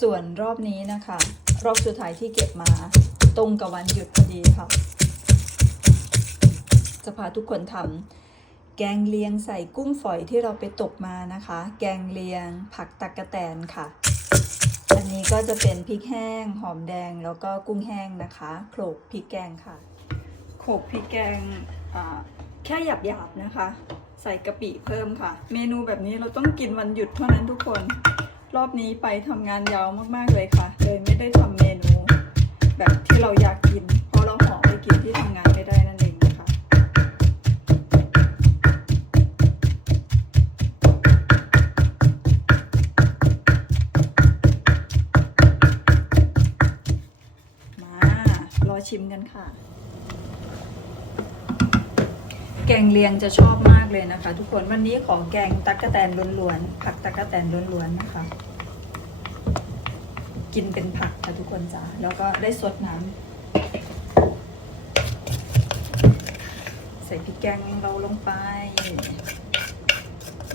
ส่วนรอบนี้นะคะ รอบสุดท้ายที่เก็บมา ตรงกับวันหยุดพอดีค่ะ จะพาทุกคนทำแกงเลียงใส่กุ้งฝอยที่เราไปตกมานะคะ แกงเลียงผักตักกะแตนค่ะ อันนี้ก็จะเป็นพริกแห้ง หอมแดงแล้วก็กุ้งแห้งนะคะโขลกพริกแกงค่ะโขลกพริกแกงอ่าแค่หยาบๆนะคะ ใส่กะปิเพิ่มค่ะ เมนูแบบนี้เราต้องกินวันหยุดเท่านั้นทุกคน รอบนี้ไปทำงานยาวมากๆเลยค่ะ เลยไม่ได้ทำเมนู แบบที่เราอยากกิน เพราะเราห่อไปกินที่ทำงานไม่ได้นั่นเองนะคะ มา รอชิมกันค่ะ แกงเลียงจะชอบมากเลยนะคะ ทุกคนวันนี้ขอแกงตักกะแตนล้วนๆผักตักกะแตนล้วนๆนะคะ กินเป็นผักค่ะทุกคนจ้าแล้วก็ได้สดน้ำใส่พริกแกงเราลงไป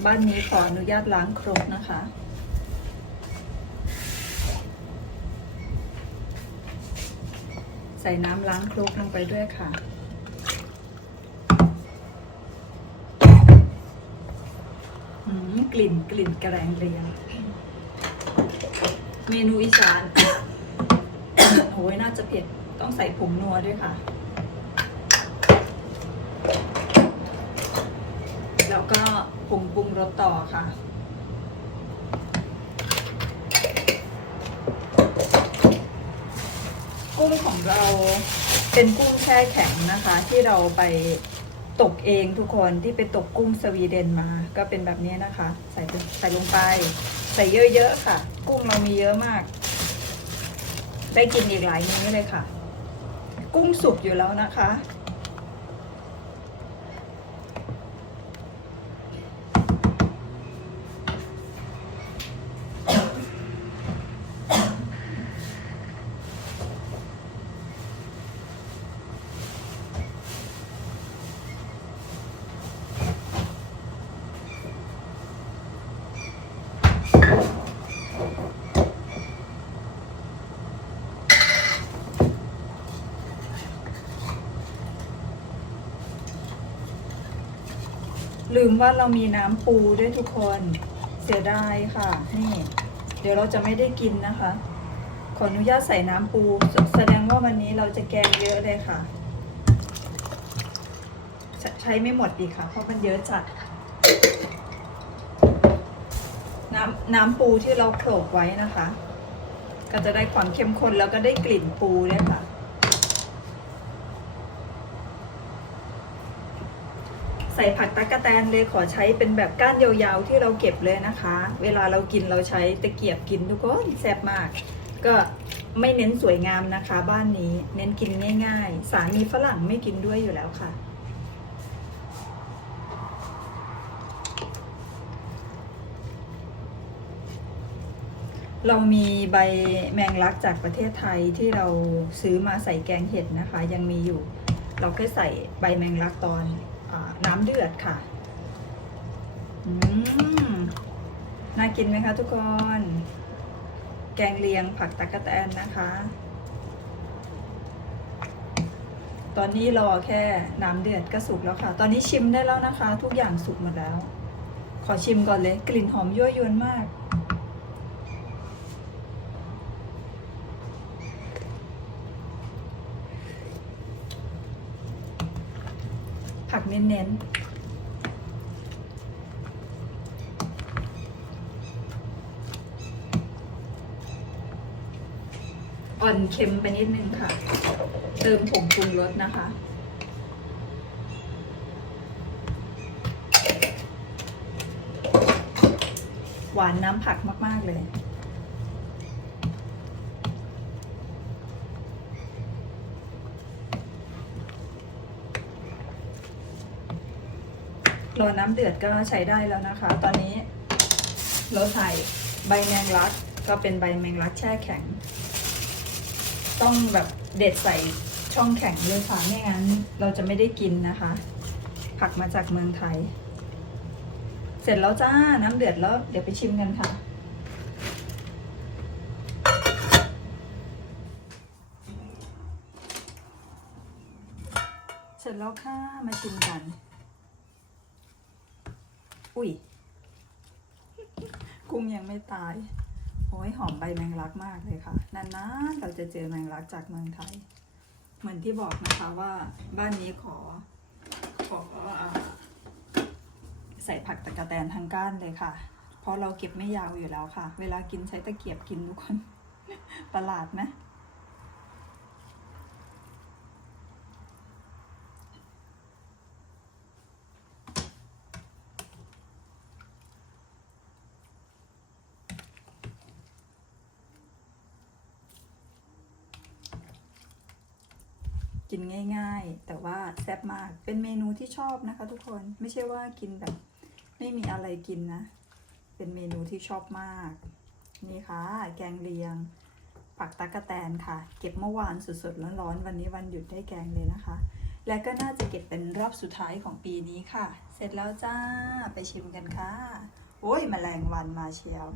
บ้านนี้ขออนุญาตล้างครกนะคะใส่น้ำล้างครกลงไปด้วยค่ะหืมกลิ่นกลิ่นกระแรงเรียง เมนูอีสาน โอ้ยน่าจะเผ็ด ต้องใส่ผงนัวด้วยค่ะ แล้วก็ผงปรุงรสต่อค่ะกุ้งของเราเป็นกุ้งแช่แข็งนะคะ ที่เราไปตกเองทุกคนที่ไปตกกุ้งสวีเดนมา ก็เป็นแบบนี้นะคะ ใส่ใส่ลงไป ใส่เยอะๆค่ะ กุ้งเรามีเยอะมาก ได้กินอีกหลายมื้อเลยค่ะ กุ้งสุกอยู่แล้วนะคะ ลืมว่าเรามีน้ำปูด้วยทุกคนเสียดายค่ะ นี่ เดี๋ยวเราจะไม่ได้กินนะคะ ขออนุญาตใส่น้ำปู แสดงว่าวันนี้เราจะแกงเยอะเลยค่ะ ใช้ใช้ไม่หมดดีค่ะ เพราะมันเยอะจัดน้ำน้ำปูที่เราโขลกไว้นะคะ ก็จะได้ความเข้มข้นแล้วก็ได้กลิ่นปูด้วยค่ะ ส่ผักตั๊กแตนเลยขอใช้เป็นแบบก้านยาวๆที่เราเก็บเลยนะคะ เวลาเรากินเราใช้ตะเกียบกินทุกคนแซ่บมาก ก็ไม่เน้นสวยงามนะคะ บ้านนี้เน้นกินง่าย ๆ สามีฝรั่งไม่กินด้วยอยู่แล้วค่ะ เรามีใบแมงลักจากประเทศไทยที่เราซื้อมาใส่แกงเห็ดนะคะ ยังมีอยู่ เราแค่ใส่ใบแมงลักตอน น้ำเดือดค่ะ อืม น่ากินไหมคะทุกคน แกงเลียงผักตะกะแตนนะคะ ตอนนี้รอแค่น้ำเดือดก็สุกแล้วค่ะ ตอนนี้ชิมได้แล้วนะคะ ทุกอย่างสุกหมดแล้ว ขอชิมก่อนเลย กลิ่นหอมยั่วยวนมาก ผักเน้นๆอ่อนเค็มไปนิดนึงค่ะ เติมผงปรุงรสนะคะ หวานน้ำผักมาก ๆ เลย รอน้ำเดือดก็ใช้ได้แล้วนะคะ ตอนนี้เราใส่ใบแมงลัก ก็เป็นใบแมงลักแช่แข็ง ต้องแบบเด็ดใส่ช่องแข็งเลยค่ะไม่งั้นเราจะไม่ได้กินนะคะ ผักมาจากเมืองไทย เสร็จแล้วจ้าน้ำเดือดแล้วเดี๋ยวไปชิมกันค่ะเสร็จแล้วค่ะ มาชิมกัน อุ้ย กุ้งยังไม่ตาย โอ้ยหอมใบแมงลักมากเลยค่ะ นานๆเราจะเจอแมงลักจากเมืองไทย เหมือนที่บอกนะคะว่าบ้านนี้ขอ ขออใส่ผักตะกะแตนทางก้านเลยค่ะ เพราะเราเก็บไม่ยาวอยู่แล้วค่ะ เวลากินใช้ตะเกียบกินทุกคน ประหลาดนะ กินง่าย ๆ แต่ว่าแซ่บมากเป็นเมนูที่ชอบนะคะ ทุกคนไม่ใช่ว่ากินแบบ ไม่มีอะไรกินนะ เป็นเมนูที่ชอบมาก นี่ค่ะ แกงเลียง ผักตะกะแตนค่ะ เก็บเมื่อวานสดๆร้อนๆวันนี้วันหยุดได้แกงเลยนะคะ และก็น่าจะเก็บเป็นรอบสุดท้ายของปีนี้ค่ะ เสร็จแล้วจ้าไปชิมกันค่ะโอ้ยแมลงวันมาเชียว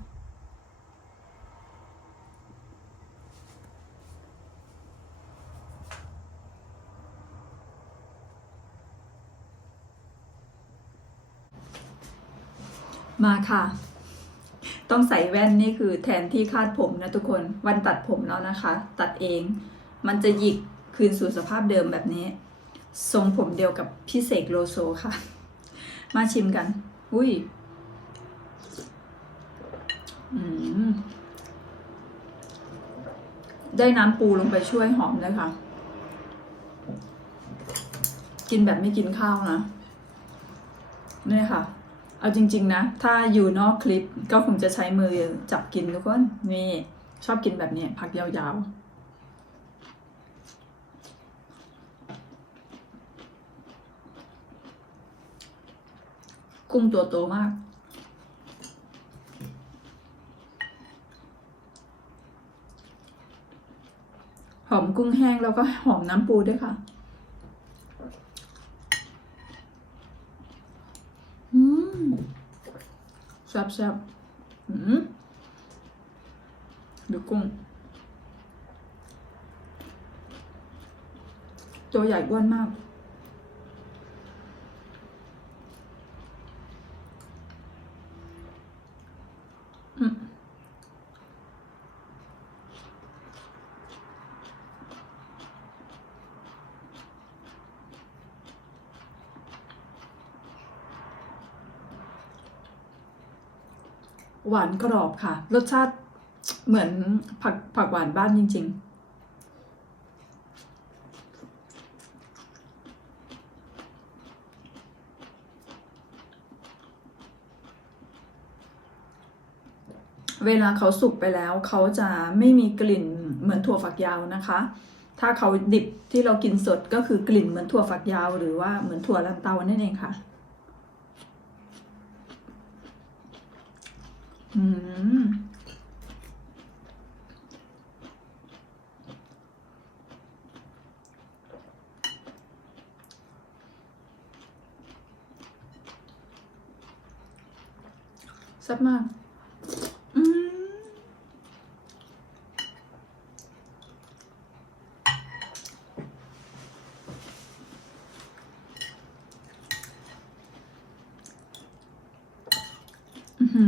มาค่ะ ต้องใส่แว่นนี่คือแทนที่คาดผมนะทุกคน วันตัดผมแล้วนะคะ ตัดเอง มันจะหยิกคืนสู่สภาพเดิมแบบนี้ ทรงผมเดียวกับพี่เสกโลโซค่ะ มาชิมกัน อุ้ย อืม ได้น้ำปูลงไปช่วยหอมเลยค่ะ กินแบบไม่กินข้าวนะเนี่ยค่ะ เอาจริง ๆ นะ ถ้าอยู่นอกคลิปก็คงจะใช้มือจับกินทุกคน นี่ ชอบกินแบบนี้พักยาวๆกุ้งตัวโตมาก หอมกุ้งแห้งแล้วก็หอมน้ำปูด้วยค่ะ อืม แซ่บแซ่บอืมดูกุ้ง ตัวใหญ่อ้วนมาก อืม หวานกรอบค่ะ รสชาติเหมือนผักผักหวานบ้านจริง ๆเวลาเขาสุกไปแล้วเขาจะไม่มีกลิ่นเหมือนถั่วฝักยาวนะคะ ถ้าเขาดิบที่เรากินสดก็คือกลิ่นเหมือนถั่วฝักยาว หรือว่าเหมือนถั่วลันเตานั่นเองค่ะ อืมแซ่บมาก อืมอื้อหื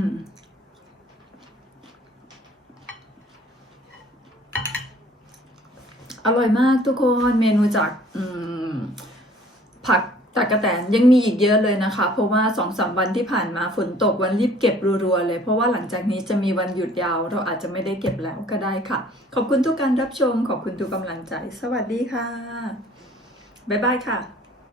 อร่อยมากทุกคนเมนูจากผักตะกะแตนยังมีอีกเยอะเลยนะคะ เพราะว่าสองสามวันที่ผ่านมาฝนตกวันรีบเก็บรัวๆเลย เพราะว่าหลังจากนี้จะมีวันหยุดยาว เราอาจจะไม่ได้เก็บแล้วก็ได้ค่ะ ขอบคุณทุกการรับชม ขอบคุณทุกกำลังใจ สวัสดีค่ะ บ๊ายบายค่ะ